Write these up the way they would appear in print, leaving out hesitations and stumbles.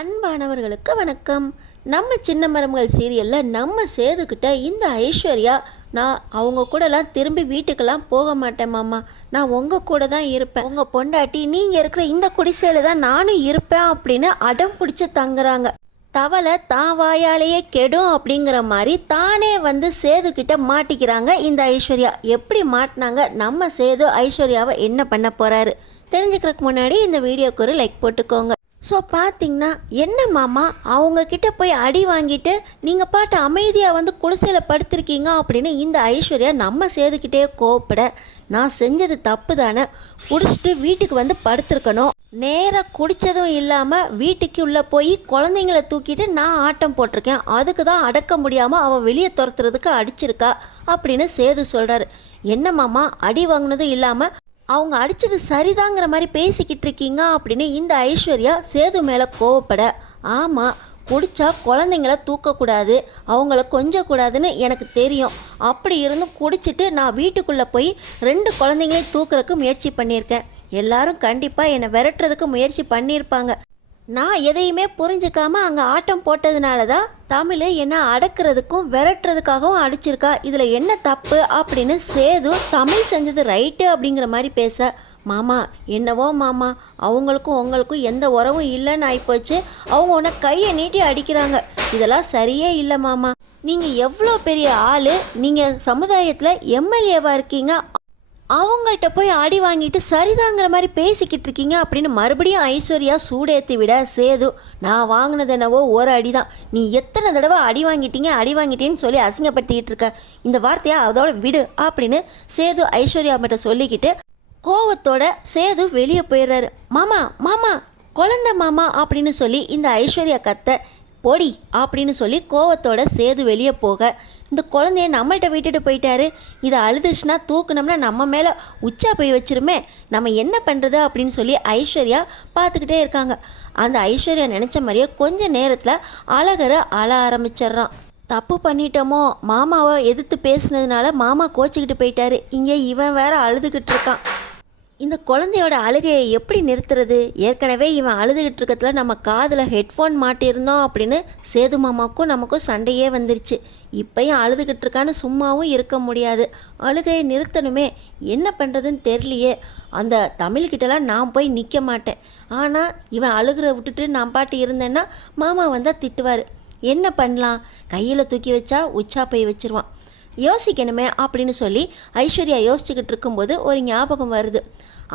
அன்பானவர்களுக்கு வணக்கம். நம்ம சின்ன மரங்கள் சீரியலில் நம்ம சேதுக்கிட்ட இந்த ஐஸ்வர்யா, நான் அவங்க கூடலாம் திரும்பி வீட்டுக்கெல்லாம் போக மாட்டேன் மாமா, நான் உங்கள் கூட தான் இருப்பேன், உங்கள் பொண்டாட்டி நீங்கள் இருக்கிற இந்த குடிசையில் தான் நானும் இருப்பேன் அப்படின்னு அடம் பிடிச்சி தங்குறாங்க. தவளை தான் வாயாலேயே கெடும் அப்படிங்கிற மாதிரி தானே வந்து சேதுக்கிட்ட மாட்டிக்கிறாங்க இந்த ஐஸ்வர்யா. எப்படி மாட்டினாங்க, நம்ம சேது ஐஸ்வர்யாவை என்ன பண்ண போகிறாரு தெரிஞ்சுக்கிறதுக்கு முன்னாடி இந்த வீடியோக்கு ஒரு லைக் போட்டுக்கோங்க. ஸோ பார்த்தீங்கன்னா என்ன மாமா, அவங்கக்கிட்ட போய் அடி வாங்கிட்டு நீங்கள் பாட்டு அமைதியாக வந்து குடிசையில் படுத்திருக்கீங்க அப்படின்னு இந்த ஐஸ்வர்யா நம்ம சேதுக்கிட்டே கோவப்பட, நான் செஞ்சது தப்பு தானே, குடிச்சிட்டு வீட்டுக்கு வந்து படுத்திருக்கணும், நேராக குடித்ததும் இல்லாமல் வீட்டுக்கு உள்ளே போய் குழந்தைங்கள தூக்கிட்டு நான் ஆட்டம் போட்டிருக்கேன், அதுக்கு தான் அடக்க முடியாமல் அவள் வெளியே துரத்துறதுக்கு அடிச்சிருக்கா அப்படின்னு சேது சொல்கிறாரு. என்ன மாமா, அடி வாங்கினதும் இல்லாமல் அவங்க அடித்தது சரிதாங்கிற மாதிரி பேசிக்கிட்டு இருக்கீங்க அப்படின்னு இந்த ஐஸ்வர்யா சேது மேலே கோவப்பட, ஆமாம் குடித்தா குழந்தைங்கள தூக்கக்கூடாது, அவங்கள கொஞ்சக்கூடாதுன்னு எனக்கு தெரியும், அப்படி இருந்தும் குடிச்சிட்டு நான் வீட்டுக்குள்ளே போய் 2 குழந்தைங்களையும் தூக்குறதுக்கு முயற்சி பண்ணியிருக்கேன், எல்லாரும் கண்டிப்பாக என்னை விரட்டுறதுக்கு முயற்சி பண்ணியிருப்பாங்க, நான் எதையுமே புரிஞ்சுக்காம அங்கே ஆட்டம் போட்டதுனால தான் தமிழ் என்னை அடக்கிறதுக்கும் விரட்டுறதுக்காகவும் அடிச்சிருக்கா, இதில் என்ன தப்பு அப்படின்னு சேது தமிழ் செஞ்சது ரைட்டு அப்படிங்கிற மாதிரி பேச, மாமா என்னவோ மாமா, அவங்களுக்கும் உங்களுக்கும் எந்த உறவும் இல்லைன்னு ஆகிப்போச்சு, அவங்க உன்னை கையை நீட்டி அடிக்கிறாங்க, இதெல்லாம் சரியே இல்லை மாமா, நீங்கள் எவ்வளோ பெரிய ஆள், நீங்கள் சமுதாயத்தில் எம்எல்ஏவாக இருக்கீங்க, அவங்கள்ட்ட போய் அடி வாங்கிட்டு சரிதாங்கிற மாதிரி பேசிக்கிட்டு இருக்கீங்க அப்படின்னு மறுபடியும் ஐஸ்வர்யா சூடேற்றி விட, சேது நான் வாங்கினது என்னவோ ஒரு அடி தான், நீ எத்தனை தடவை அடி வாங்கிட்டேன்னு சொல்லி அசிங்கப்படுத்திக்கிட்டு இருக்க, இந்த வார்த்தையை அதோட விடு அப்படின்னு சேது ஐஸ்வர்யா மட்டும் சொல்லிக்கிட்டு கோவத்தோட சேது வெளியே போயிடுறாரு. மாமா மாமா குழந்தை மாமா அப்படின்னு சொல்லி இந்த ஐஸ்வர்யா கத்த, பொடி அப்படின்னு சொல்லி கோவத்தோட சேது வெளியே போக, இந்த குழந்தைய நம்மள்கிட்ட விட்டுட்டு போயிட்டாரு, இதை அழுதுச்சுன்னா தூக்குனோம்னா நம்ம மேலே உச்சா போய் வச்சிருமே, நம்ம என்ன பண்ணுறது அப்படின்னு சொல்லி ஐஸ்வர்யா பார்த்துக்கிட்டே இருக்காங்க. அந்த ஐஸ்வர்யா நினச்ச மாதிரியே கொஞ்ச நேரத்தில் அழகரை அழ ஆரம்பிச்சிட்றான். தப்பு பண்ணிட்டோமோ, மாமாவை எதிர்த்து பேசுனதுனால மாமா கோச்சிக்கிட்டு போயிட்டாரு, இங்கே இவன் வேற அழுதுகிட்டு இருக்கான், இந்த குழந்தையோட அழுகையை எப்படி நிறுத்துறது, ஏற்கனவே இவன் அழுதுகிட்டு இருக்கிறதுல நம்ம காதில் ஹெட்ஃபோன் மாட்டியிருந்தோம் அப்படின்னு சேது மாமாவுக்கும் நமக்கும் சண்டையே வந்துருச்சு, இப்போயும் அழுதுகிட்டு இருக்கான்னு சும்மாவும் இருக்க முடியாது, அழுகையை நிறுத்தணுமே, என்ன பண்ணுறதுன்னு தெரியலையே, அந்த தமிழ்கிட்டலாம் நான் போய் நிற்க மாட்டேன், ஆனால் இவன் அழுகிற விட்டுட்டு நான் பாட்டு இருந்தேன்னா மாமா வந்தால் திட்டுவார், என்ன பண்ணலாம், கையில் தூக்கி வச்சா உச்சா போய் வச்சிருவான், யோசிக்கணுமே அப்படின்னு சொல்லி ஐஸ்வர்யா யோசிச்சுக்கிட்டு இருக்கும்போது ஒரு ஞாபகம் வருது,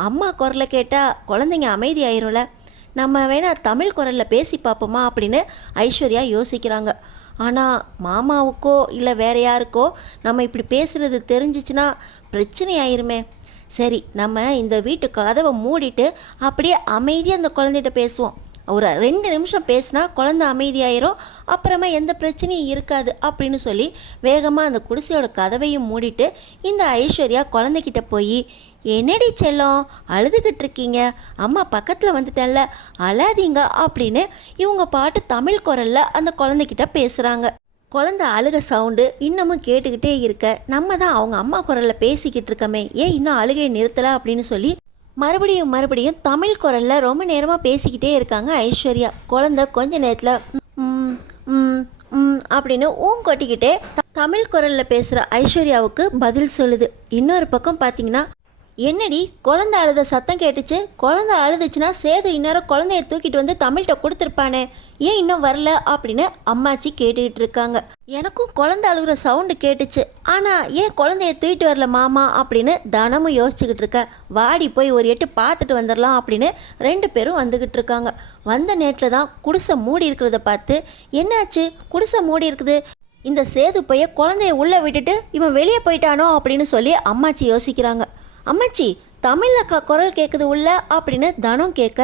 அம்மா குரலை கேட்டால் குழந்தைங்க அமைதி ஆயிரும்ல, நம்ம வேணால் தமிழ் குரலில் பேசி பார்ப்போமா அப்படின்னு ஐஸ்வர்யா யோசிக்கிறாங்க. ஆனால் மாமாவுக்கோ இல்லை வேற யாருக்கோ நம்ம இப்படி பேசுகிறது தெரிஞ்சிச்சுன்னா பிரச்சனை ஆயிருமே, சரி நம்ம இந்த வீட்டு கதவை மூடிட்டு அப்படியே அமைதியாக அந்த குழந்தைகிட்ட பேசுவோம், ஒரு 2 நிமிஷம் பேசினா குழந்தை அமைதியாயிரும், அப்புறமா எந்த பிரச்சனையும் இருக்காது அப்படின்னு சொல்லி வேகமாக அந்த குடிசையோட கதவையும் மூடிட்டு இந்த ஐஸ்வர்யா குழந்தைகிட்ட போய், என்னடி செல்லம் அழுதுகிட்டு இருக்கீங்க, அம்மா பக்கத்தில் வந்துட்டேன்ல அழாதீங்க அப்படின்னு இவங்க பாட்டு தமிழ் குரலில் அந்த குழந்தைகிட்ட பேசுகிறாங்க. குழந்தை அழுக சவுண்டு இன்னமும் கேட்டுக்கிட்டே இருக்க, நம்ம தான் அவங்க அம்மா குரலில் பேசிக்கிட்டு இருக்கமே, ஏன் இன்னும் அழுகையை நிறுத்தலை அப்படின்னு சொல்லி மறுபடியும் தமிழ் குரலில் ரொம்ப நேரமாக பேசிக்கிட்டே இருக்காங்க ஐஸ்வர்யா. குழந்தை கொஞ்ச நேரத்தில் அப்படின்னு கொட்டிக்கிட்டே தமிழ் குரலில் பேசுகிற ஐஸ்வர்யாவுக்கு பதில் சொல்லுது. இன்னொரு பக்கம் பார்த்தீங்கன்னா, என்னடி குழந்தை அழுத சத்தம் கேட்டுச்சு, குழந்தை அழுதுச்சுன்னா சேது இந்நேரம் குழந்தைய தூக்கிட்டு வந்து தமிழ்கிட்ட கொடுத்துருப்பானே, ஏன் இன்னும் வரல அப்படின்னு அம்மாச்சி கேட்டுக்கிட்டு இருக்காங்க. எனக்கும் குழந்தை அழுகிற சவுண்டு கேட்டுச்சு, ஆனால் ஏன் குழந்தைய தூக்கிட்டு வரல மாமா அப்படின்னு தனமும் யோசிச்சுக்கிட்டு இருக்க, வாடி போய் ஒரு எட்டு பார்த்துட்டு வந்துடலாம் அப்படின்னு 2 பேரும் வந்துக்கிட்டு இருக்காங்க. வந்த நேரத்தில் தான் குடிசை மூடி இருக்கிறத பார்த்து, என்னாச்சு குடிசை மூடி இருக்குது, இந்த சேது பைய குழந்தைய உள்ளே விட்டுட்டு இவன் வெளியே போயிட்டானோ அப்படின்னு சொல்லி அம்மாச்சி யோசிக்கிறாங்க. அம்மாச்சி தமிழில் குரல் கேட்குது உள்ள அப்படின்னு தனம் கேட்க,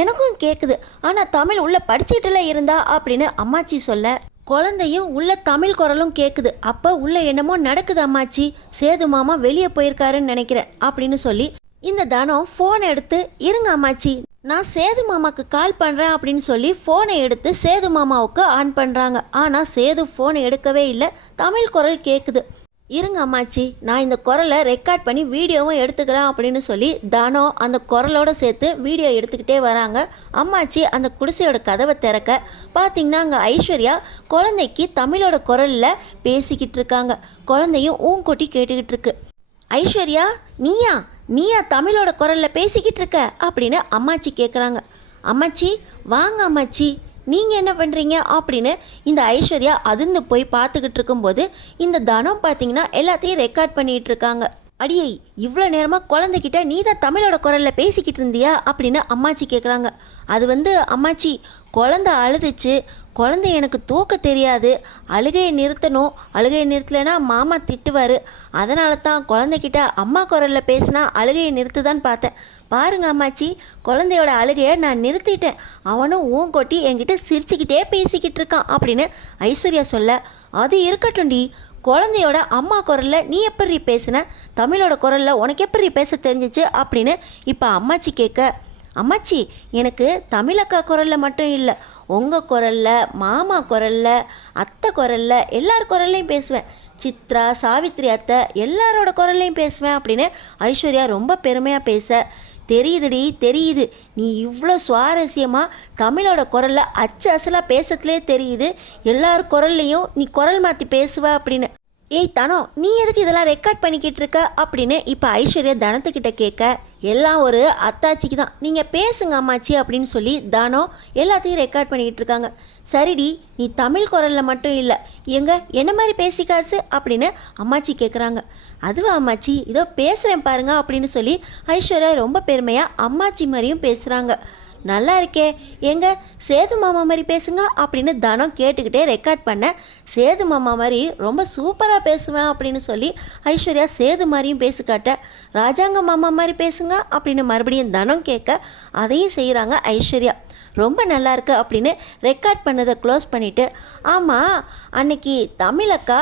எனக்கும் கேட்குது, ஆனால் தமிழ் உள்ள படிச்சுக்கிட்டுல இருந்தா அப்படின்னு அம்மாச்சி சொல்ல, குழந்தையும் உள்ள தமிழ் குரலும் கேட்குது, அப்போ உள்ள என்னமோ நடக்குது அம்மாச்சி, சேது மாமா வெளியே போயிருக்காருன்னு நினைக்கிறேன் அப்படின்னு சொல்லி இந்த தனம் ஃபோனை எடுத்து, இருங்க அம்மாச்சி நான் சேது மாமாவுக்கு கால் பண்ணுறேன் அப்படின்னு சொல்லி ஃபோனை எடுத்து சேது மாமாவுக்கு ஆன் பண்ணுறாங்க. ஆனால் சேது ஃபோனை எடுக்கவே இல்லை, தமிழ் குரல் கேட்குது, இருங்க அம்மாச்சி, நான் இந்த குரலை ரெக்கார்ட் பண்ணி வீடியோவும் எடுத்துக்கிறேன் அப்படின்னு சொல்லி தானம் அந்த குரலோட சேர்த்து வீடியோ எடுத்துக்கிட்டே வராங்க. அம்மாச்சி அந்த குடிசையோட கதவை திறக்க பார்த்தீங்கன்னா அங்கே ஐஸ்வர்யா குழந்தைக்கு தமிழோட குரலில் பேசிக்கிட்டு இருக்காங்க. குழந்தையும் ஊங்கொட்டி கேட்டுக்கிட்டு இருக்கு. ஐஸ்வர்யா, நீயா நீயா தமிழோட குரலில் பேசிக்கிட்டு இருக்க அப்படின்னு அம்மாச்சி கேட்குறாங்க. அம்மாச்சி வாங்க அம்மாச்சி, நீங்கள் என்ன பண்ணுறீங்க அப்படின்னு இந்த ஐஸ்வர்யா அதிர்ந்து போய் பார்த்துக்கிட்டு இருக்கும்போது இந்த தனம் பார்த்தீங்கன்னா எல்லாத்தையும் ரெக்கார்ட் பண்ணிகிட்டு இருக்காங்க. அடியே, இவ்வளோ நேரமாக குழந்தைகிட்ட நீ தான் தமிழோட குரலில் பேசிக்கிட்டு இருந்தியா அப்படின்னு அம்மாச்சி கேட்குறாங்க. அது அம்மாச்சி, குழந்தை அழுதுச்சு, குழந்தை எனக்கு தூக்க தெரியாது, அழுகையை நிறுத்தணும், அழுகையை நிறுத்தலைன்னா மாமா திட்டுவார், அதனால தான் குழந்தைகிட்ட அம்மா குரலில் பேசினா அழுகையை நிறுத்துதான்னு பார்த்தேன். பாருங்க அம்மாச்சி, குழந்தையோட அழுகையை நான் நிறுத்திட்டேன், அவனும் ஊங்கொட்டி என்கிட்ட சிரிச்சுக்கிட்டே பேசிக்கிட்டு இருக்கான் அப்படின்னு ஐஸ்வர்யா சொல்ல, அது இருக்கட்டும்டி, குழந்தையோட அம்மா குரலில் நீ எப்படி பேசுன, தமிழோட குரலில் உனக்கு எப்படி பேச தெரிஞ்சிச்சு அப்படின்னு இப்போ அம்மாச்சி கேட்க, அம்மாச்சி எனக்கு தமிழக்கா குரலில் மட்டும் இல்லை, உங்கள் குரலில், மாமா குரலில், அத்தை குரலில், எல்லார் குரல்லையும் பேசுவேன், சித்ரா, சாவித்ரி அத்தை எல்லாரோட குரல்லையும் பேசுவேன் அப்படின்னு ஐஸ்வர்யா ரொம்ப பெருமையாக பேச, தெரியுதுடி தெரியுது, நீ இவ்வளோ சுவாரஸ்யமாக தமிழோட குரலில் அச்சு அசலாக பேசுறதுலே தெரியுது, எல்லார் குரல்லையும் நீ குரல் மாற்றி பேசுவ அப்படின்னு. ஏய் தனம், நீ எதுக்கு இதெல்லாம் ரெக்கார்ட் பண்ணிக்கிட்டு இருக்க அப்படின்னு இப்போ ஐஸ்வர்யா தனத்துக்கிட்ட கேட்க, எல்லாம் ஒரு அத்தாச்சிக்கு தான், நீங்கள் பேசுங்க அம்மாச்சி அப்படின்னு சொல்லி தனம் எல்லாத்தையும் ரெக்கார்ட் பண்ணிக்கிட்டு இருக்காங்க. சரிடி, நீ தமிழ் குரலில் மட்டும் இல்லை, என்ன மாதிரி பேசிக்காசு அப்படின்னு அம்மாச்சி கேட்குறாங்க. அதுவா அம்மாச்சி, இதோ பேசுகிறேன் பாருங்க அப்படின்னு சொல்லி ஐஸ்வர்யா ரொம்ப பெருமையாக அம்மாச்சி மாதிரியும் பேசுகிறாங்க. நல்லா இருக்கே, சேது மாமா மாதிரி பேசுங்க அப்படின்னு தனம் கேட்டுக்கிட்டே ரெக்கார்ட் பண்ண, சேது மாமா மாதிரி ரொம்ப சூப்பராக பேசுவேன் அப்படின்னு சொல்லி ஐஸ்வர்யா சேது மாதிரியும் பேசி காட்ட, ராஜாங்க மாமா மாதிரி பேசுங்க அப்படின்னு மறுபடியும் தனம் கேட்க அதையும் செய்கிறாங்க ஐஸ்வர்யா. ரொம்ப நல்லா இருக்கு அப்படின்னு ரெக்கார்ட் பண்ணதை க்ளோஸ் பண்ணிவிட்டு, ஆமாம் அன்னைக்கு தமிழக்கா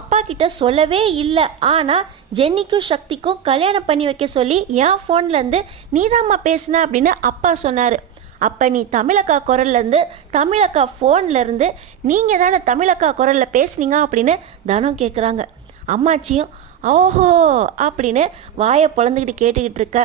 அப்பா கிட்ட சொல்லவே இல்லை, ஆனால் ஜென்னிக்கும் சக்திக்கும் கல்யாணம் பண்ணி வைக்க சொல்லி என் ஃபோன்லேருந்து நீதாம்மா பேசுன அப்படின்னு அப்பா சொன்னார். அப்போ நீ தமிழக்கா குரல்லேருந்து, தமிழக்கா ஃபோன்லேருந்து நீங்கள் தானே தமிழக்கா குரலில் பேசுனீங்க அப்படின்னு தனம் கேட்குறாங்க. அம்மாச்சியும் ஓஹோ அப்படின்னு வாயை பொழந்துக்கிட்டு கேட்டுக்கிட்டு இருக்க,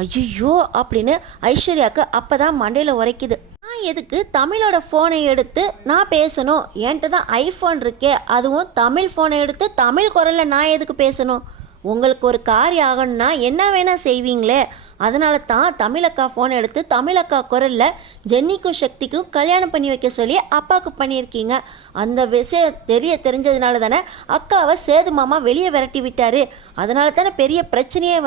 ஐயோ அப்படின்னு ஐஸ்வர்யாவுக்கு அப்போ தான் மண்டையில் உரைக்குது. நான் எதுக்கு தமிழோட ஃபோனை எடுத்து நான் பேசணும், என்கிட்ட தான் ஐஃபோன் இருக்கே, அதுவும் தமிழ் ஃபோனை எடுத்து தமிழ் குரலில் நான் எதுக்கு பேசணும், உங்களுக்கு ஒரு காரியம் ஆகணும்னா என்ன வேணால் செய்வீங்களே, அதனால தான் தமிழக்கா ஃபோன் எடுத்து தமிழக்கா குரலில் ஜென்னிக்கும் சக்திக்கும் கல்யாணம் பண்ணி வைக்க சொல்லி அப்பாவுக்கு பண்ணியிருக்கீங்க. அந்த விஷயம் தெரிஞ்சதுனால தானே அக்காவை சேது மாமா வெளியே விரட்டி விட்டார், அதனால தானே பெரிய பிரச்சனையே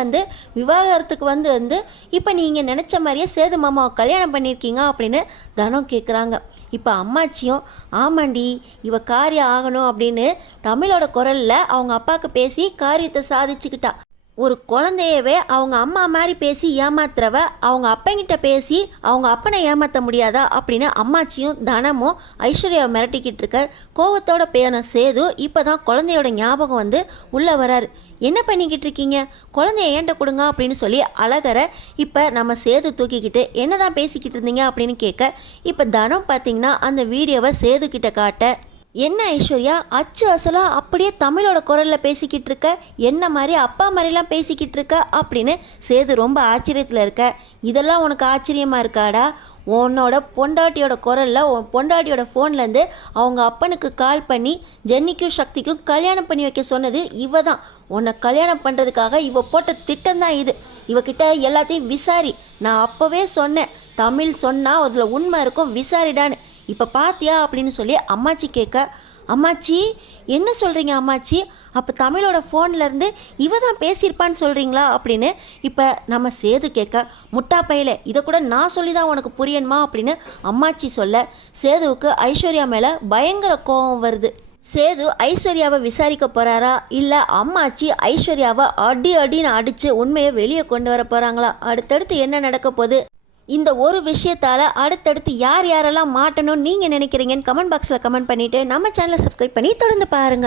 விவாகரத்துக்கு வந்து இப்போ நீங்கள் நினச்ச மாதிரியே சேது மாமாவை கல்யாணம் பண்ணியிருக்கீங்க அப்படின்னு தனம் கேட்குறாங்க. இப்போ அம்மாச்சியும் ஆமாண்டி, இவ காரியம் ஆகணும் அப்படின்னு தமிழோட குரலில் அவங்க அப்பாவுக்கு பேசி காரியத்தை சாதிச்சுக்கிட்டா. ஒரு குழந்தையவே அவங்க அம்மா மாதிரி பேசி ஏமாத்துறவ அவங்க அப்பங்கிட்ட பேசி அவங்க அப்பனை ஏமாற்ற முடியாதா அப்படின்னு அம்மாச்சியும் தனமும் ஐஸ்வர்யாவை மிரட்டிக்கிட்டு இருக்க. கோவத்தோட பேன சேது இப்போ தான் குழந்தையோட ஞாபகம் உள்ளே வராரு. என்ன பண்ணிக்கிட்டு இருக்கீங்க, குழந்தைய ஏன்ட்ட கொடுங்க அப்படின்னு சொல்லி அழகரை இப்போ நம்ம சேது தூக்கிக்கிட்டு என்ன தான் பேசிக்கிட்டு இருந்தீங்க அப்படின்னு கேட்க, இப்போ தனம் பார்த்தீங்கன்னா அந்த வீடியோவை சேது கிட்ட காட்ட, என்ன ஐஸ்வர்யா அச்சு அசலாக அப்படியே தமிழோட குரலில் பேசிக்கிட்டு இருக்க, என்ன மாதிரி அப்பா மாதிரிலாம் பேசிக்கிட்டு இருக்க அப்படின்னு சேது ரொம்ப ஆச்சரியத்தில் இருக்க. இதெல்லாம் உனக்கு ஆச்சரியமாக இருக்காடா, உன்னோட பொண்டாட்டியோட குரலில் உன் பொண்டாட்டியோட ஃபோன்லேருந்து அவங்க அப்பனுக்கு கால் பண்ணி ஜென்னிக்கும் சக்திக்கும் கல்யாணம் பண்ணி வைக்க சொன்னது இவ தான். உன்னை கல்யாணம் பண்ணுறதுக்காக இவ போட்ட திட்டம் தான் இது. இவகிட்ட எல்லாத்தையும் விசாரி, நான் அப்போவே சொன்னேன் தமிழ் சொன்னால் அதில் உண்மை இருக்கும், விசாரிடான்னு. இப்போ பார்த்தியா அப்படின்னு சொல்லி அம்மாச்சி கேட்க, அம்மாச்சி என்ன சொல்கிறீங்க அம்மாச்சி, அப்போ தமிழோட ஃபோன்லேருந்து இவ தான் பேசியிருப்பான்னு சொல்கிறீங்களா அப்படின்னு இப்போ நம்ம சேது கேட்க, முட்டா பையில இதை கூட நான் சொல்லி தான் உனக்கு புரியணுமா அப்படின்னு அம்மாச்சி சொல்ல, சேதுவுக்கு ஐஸ்வர்யா மேலே பயங்கர கோபம் வருது. சேது ஐஸ்வர்யாவை விசாரிக்க போகிறாரா, இல்லை அம்மாச்சி ஐஸ்வர்யாவை அடின்னு அடித்து உண்மையை வெளியே கொண்டு வர போகிறாங்களா, அடுத்தடுத்து என்ன நடக்க போகுது, இந்த ஒரு விஷயத்தால் அடுத்தடுத்து யாரெல்லாம் மாட்டணும்னு நீங்கள் நினைக்கிறீங்கன்னு கமெண்ட் பாக்ஸில் கமெண்ட் பண்ணிவிட்டு நம்ம சேனலை சப்ஸ்கிரைப் பண்ணி தொடர்ந்து பாருங்கள்.